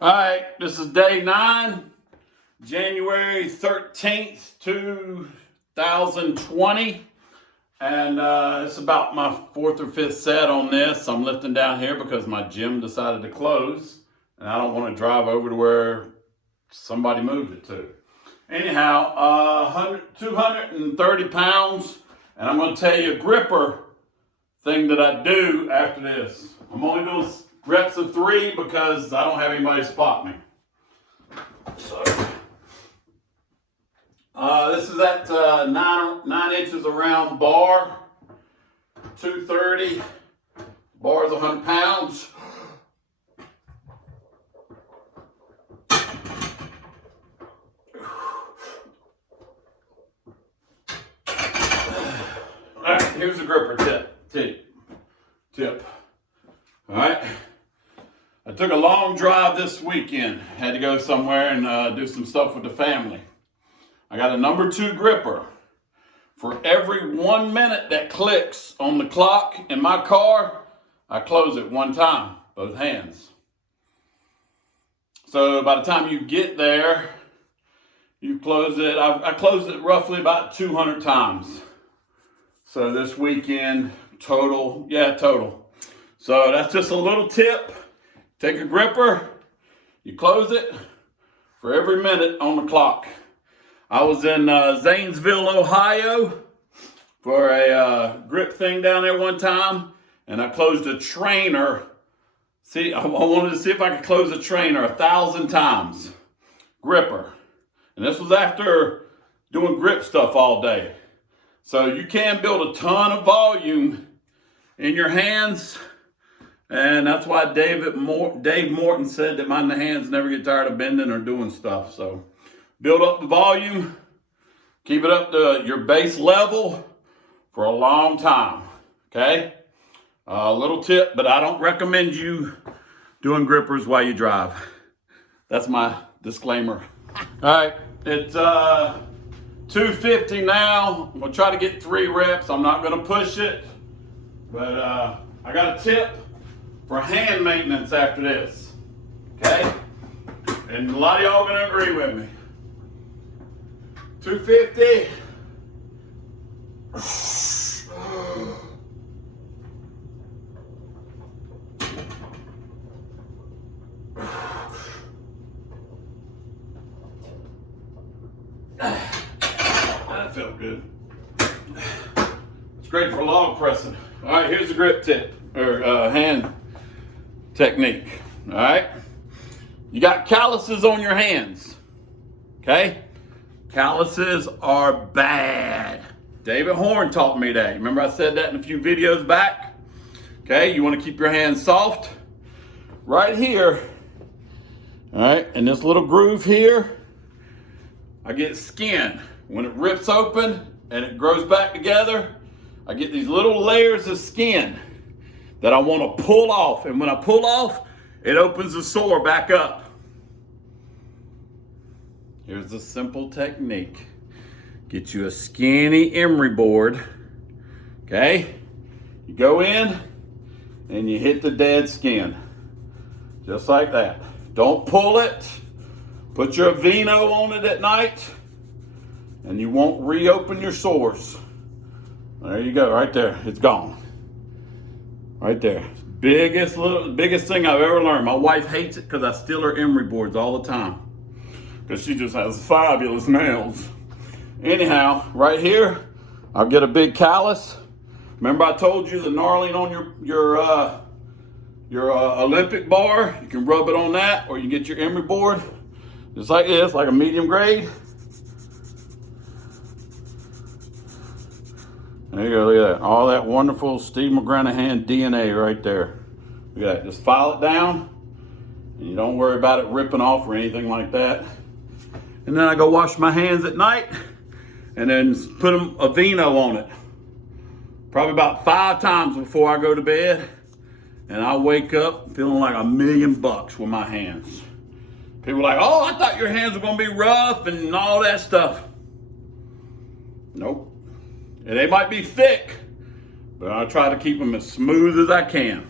All right, this is day 9, January 13th, 2020. And it's about my 4th or 5th set on this. I'm lifting down here because my gym decided to close. And I don't want to drive over to where somebody moved it to. Anyhow, 230 pounds. And I'm going to tell you a gripper thing that I do after this. I'm only doing reps of 3 because I don't have anybody spot me. So, this is that 9 inches around bar, 230. Bar is 100 pounds. All right, here's the gripper tip. All right. I took a long drive this weekend. Had to go somewhere and do some stuff with the family. I got a number 2 gripper. For every 1 minute that clicks on the clock in my car, I close it 1 time, both hands. So by the time you get there, you close it. I closed it roughly about 200 times. So this weekend, total. So that's just a little tip. Take a gripper, you close it for every minute on the clock. I was in Zanesville, Ohio for a grip thing down there one time, and I closed a trainer. See, I wanted to see if I could close a trainer 1,000 times. Gripper. And this was after doing grip stuff all day. So you can build a ton of volume in your hands. And that's why Dave Morton said that my hands never get tired of bending or doing stuff. So build up the volume, keep it up to your base level for a long time, okay? A little tip, but I don't recommend you doing grippers while you drive. That's my disclaimer. All right, it's 250 now. I'm gonna try to get 3 reps. I'm not gonna push it, but I got a tip for hand maintenance after this, okay? And a lot of y'all are gonna agree with me. 250. That felt good. It's great for log pressing. All right, here's the grip tip, or hand technique. All right, you got calluses on your hands, okay? Calluses are bad. David Horn taught me that. Remember I said that in a few videos back? Okay, you want to keep your hands soft. Right here, all right, in this little groove here, I get skin. When it rips open and it grows back together, I get these little layers of skin that I want to pull off. And when I pull off, it opens the sore back up. Here's a simple technique. Get you a skinny emery board, okay? You go in and you hit the dead skin, just like that. Don't pull it. Put your Aveeno on it at night and you won't reopen your sores. There you go, right there, it's gone. Right there. Biggest thing I've ever learned. My wife hates it because I steal her emery boards all the time, because she just has fabulous nails. Anyhow, right here, I'll get a big callus. Remember I told you the knurling on your Olympic bar? You can rub it on that, or you get your emery board, just like this, like a medium grade. There you go, look at that. All that wonderful Steve McGranahan DNA right there. Look at that, just file it down, and you don't worry about it ripping off or anything like that. And then I go wash my hands at night, and then put a Aveeno on it. Probably about 5 times before I go to bed. And I wake up feeling like $1,000,000 with my hands. People are like, oh, I thought your hands were gonna be rough and all that stuff. Nope. And they might be thick, but I try to keep them as smooth as I can.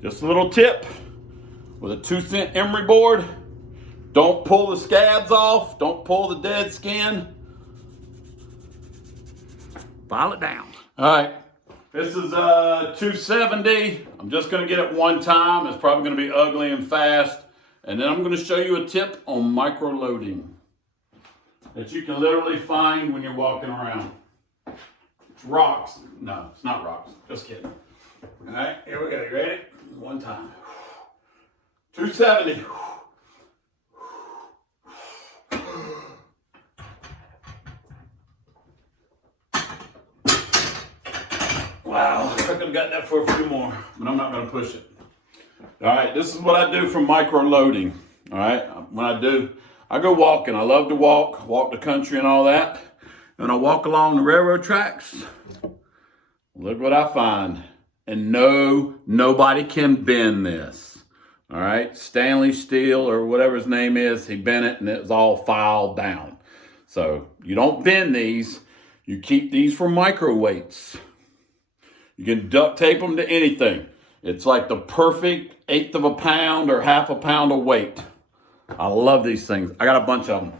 Just a little tip. with a 2-cent emery board. Don't pull the scabs off. Don't pull the dead skin. File it down. All right. This is 270. I'm just going to get it one time. It's probably going to be ugly and fast. And then I'm going to show you a tip on micro loading that you can literally find when you're walking around. It's rocks. No, it's not rocks. Just kidding. All right, here we go. You ready? One time. 270. Wow, I could have got that for a few more, but I'm not going to push it. All right, this is what I do for micro loading. All right, when I go walking. I love to walk the country and all that. And I walk along the railroad tracks. Look what I find. And no, nobody can bend this. All right, Stanley Steel or whatever his name is, he bent it and it's all filed down. So you don't bend these. You keep these for micro weights. You can duct tape them to anything. It's like the perfect 1/8 of a pound or 1/2 pound of weight. I love these things. I got a bunch of them.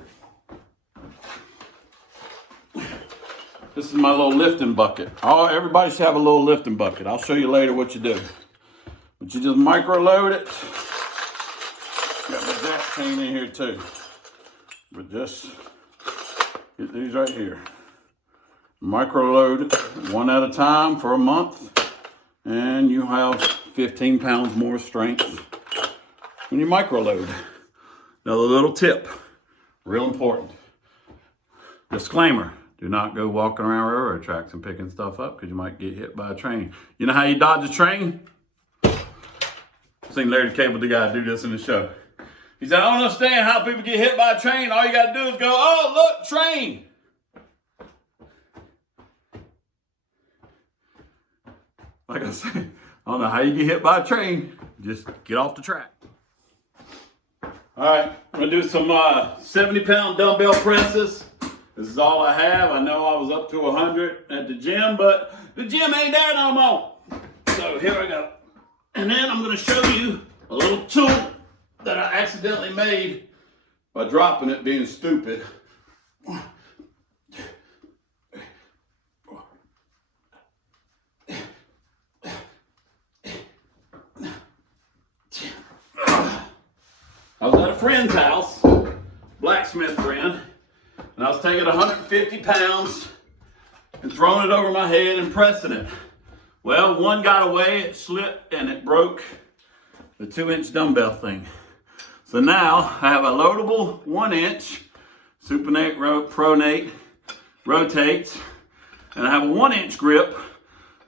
This is my little lifting bucket. Oh, everybody should have a little lifting bucket. I'll show you later what you do. But you just micro load it. Got my jack chain in here too. But just get these right here. Micro load it one at a time for a month. And you have 15 pounds more strength when you micro load. Another little tip, real important. Disclaimer, do not go walking around railroad tracks and picking stuff up because you might get hit by a train. You know how you dodge a train? I've seen Larry the Cable, the guy, do this in the show. He said, I don't understand how people get hit by a train. All you got to do is go, oh, look, train. Like I said, I don't know how you get hit by a train. Just get off the track. All right, I'm gonna do some 70-pound dumbbell presses. This is all I have. I know I was up to 100 at the gym, but the gym ain't there no more. So here I go. And then I'm gonna show you a little tool that I accidentally made by dropping it, being stupid. I was at a friend's house, blacksmith friend, and I was taking 150 pounds and throwing it over my head and pressing it. Well, one got away, it slipped, and it broke the 2-inch dumbbell thing. So now I have a loadable 1-inch supinate, pronate, rotates, and I have a 1-inch grip,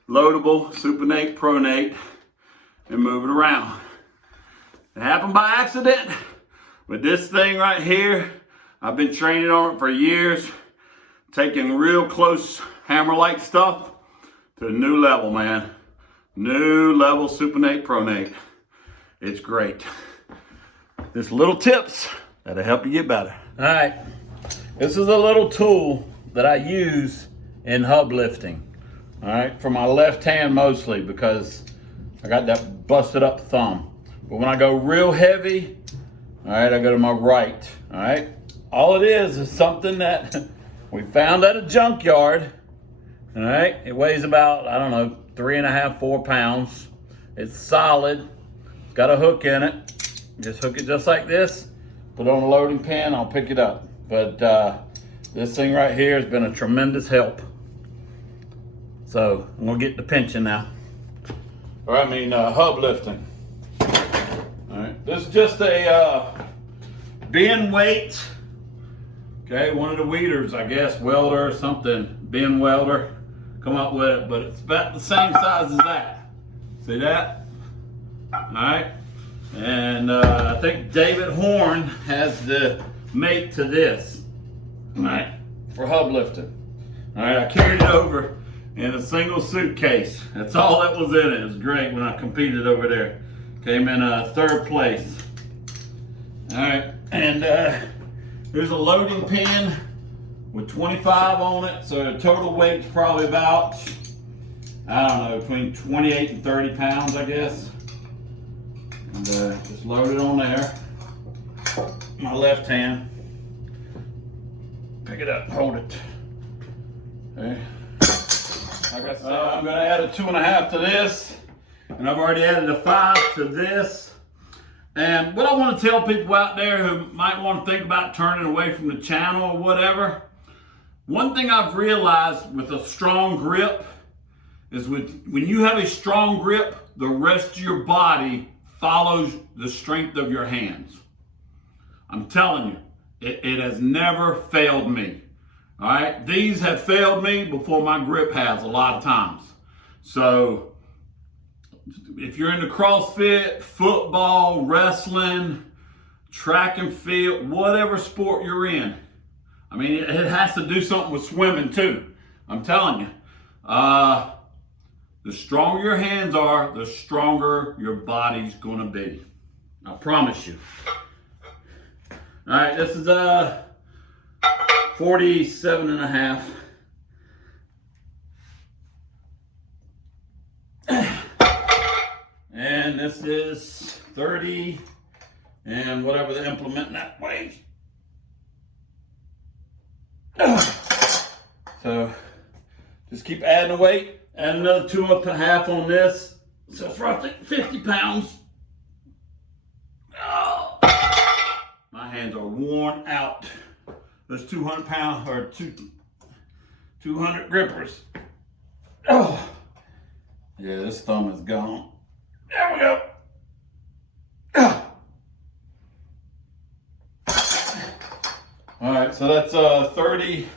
loadable, supinate, pronate, and move it around. It happened by accident, but this thing right here, I've been training on it for years, taking real close hammer-like stuff to a new level, man. New level supinate, pronate. It's great. There's little tips that'll help you get better. All right, this is a little tool that I use in hub lifting. All right, for my left hand mostly because I got that busted up thumb. But when I go real heavy, all right, I go to my right, all right? All it is something that we found at a junkyard, all right? It weighs about, I don't know, 3.5, 4 pounds. It's solid, it's got a hook in it. Just hook it just like this, put it on a loading pin, I'll pick it up. But this thing right here has been a tremendous help. So I'm gonna get to pinching now. Or I mean hub lifting. All right, this is just a bin weight. Okay, one of the weeders, I guess, welder or something, bin welder, come up with it, but it's about the same size as that. See that? All right, and I think David Horn has the mate to this, all right, for hub lifting. All right, I carried it over in a single suitcase. That's all that was in it. It was great when I competed over there. Came in 3rd place. All right, and here's a loading pin with 25 on it. So the total weight's probably about, I don't know, between 28 and 30 pounds, I guess. And just load it on there. My left hand. Pick it up, hold it. Okay. Like I said, I'm gonna add a 2.5 to this. And I've already added a 5 to this. And what I want to tell people out there who might want to think about turning away from the channel or whatever, one thing I've realized with a strong grip is when you have a strong grip, the rest of your body follows the strength of your hands. I'm telling you, it has never failed me. All right, these have failed me before my grip has a lot of times. So if you're into CrossFit, football, wrestling, track and field, whatever sport you're in, I mean, it has to do something with swimming too. I'm telling you. The stronger your hands are, the stronger your body's gonna be. I promise you. All right, this is 47.5. And this is 30 and whatever the implement that weighs. So just keep adding the weight. Add another 2.5 on this. So it's roughly 50 pounds. Oh. My hands are worn out. Those 200 pound or 200 grippers. Oh. Yeah, this thumb is gone. There we go. All right, so that's 30,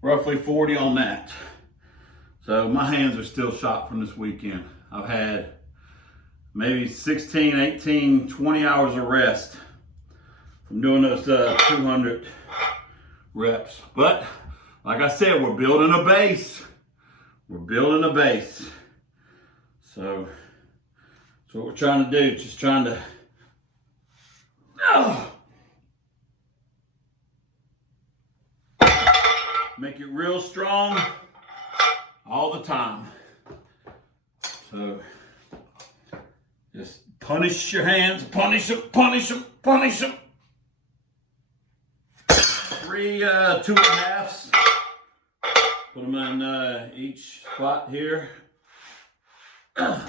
roughly 40 on that. So my hands are still shot from this weekend. I've had maybe 16, 18, 20 hours of rest from doing those 200 reps. But like I said, we're building a base. We're building a base. So that's what we're trying to do. Just trying to make it real strong all the time. So just punish your hands, punish them, punish them, punish them. 3 2.5s. Put them in each spot here. And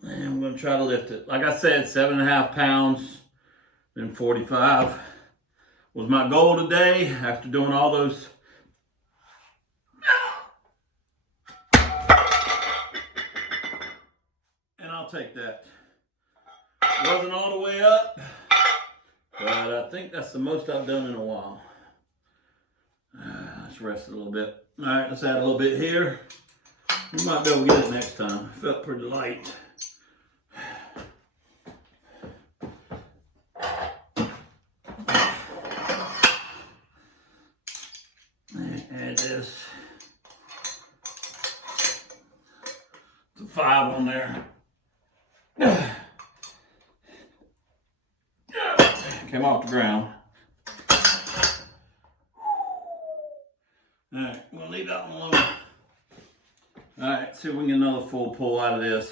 I'm going to try to lift it. Like I said, 7.5 pounds, then 45 was my goal today after doing all those. And I'll take that. Wasn't all the way up, but I think that's the most I've done in a while. Let's rest a little bit. All right, let's add a little bit here. We might be able to get it next time. It felt pretty light. Add this. It's a 5 on there. Came off the ground. All right, we'll leave that one alone. All right, see if we can get another full pull out of this.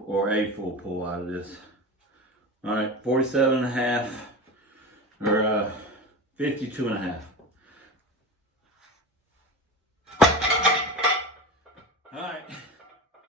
Or a full pull out of this. All right, 47.5 or 52.5.